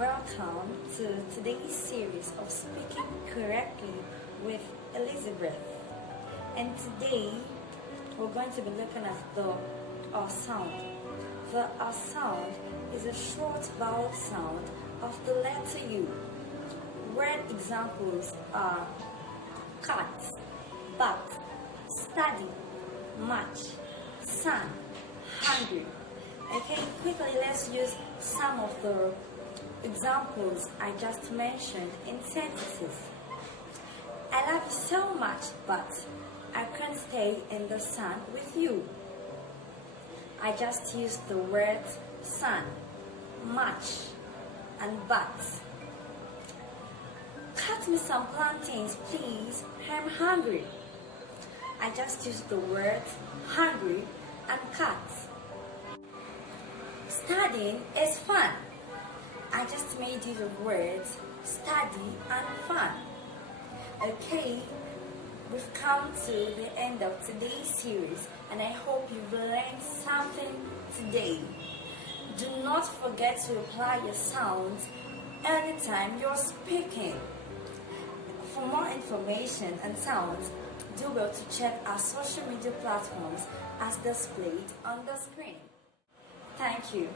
Welcome to today's series of Speaking Correctly with Elizabeth. And today we're going to be looking at the sound. The sound is a short vowel sound of the letter U. Word examples are cat, bat, study, match, sun, hungry. Okay, quickly let's use some of the examples I just mentioned in sentences. I love you so much, but I can't stay in the sun with you. I just used the words sun, match, and but. Cut me some plantains, please. I'm hungry. I just used the words hungry and cut. Studying is fun. I just made use of words study and fun. Okay, we've come to the end of today's series and I hope you've learned something today. Do not forget to apply your sounds anytime you're speaking. For more information and sounds, do well to check our social media platforms as displayed on the screen. Thank you.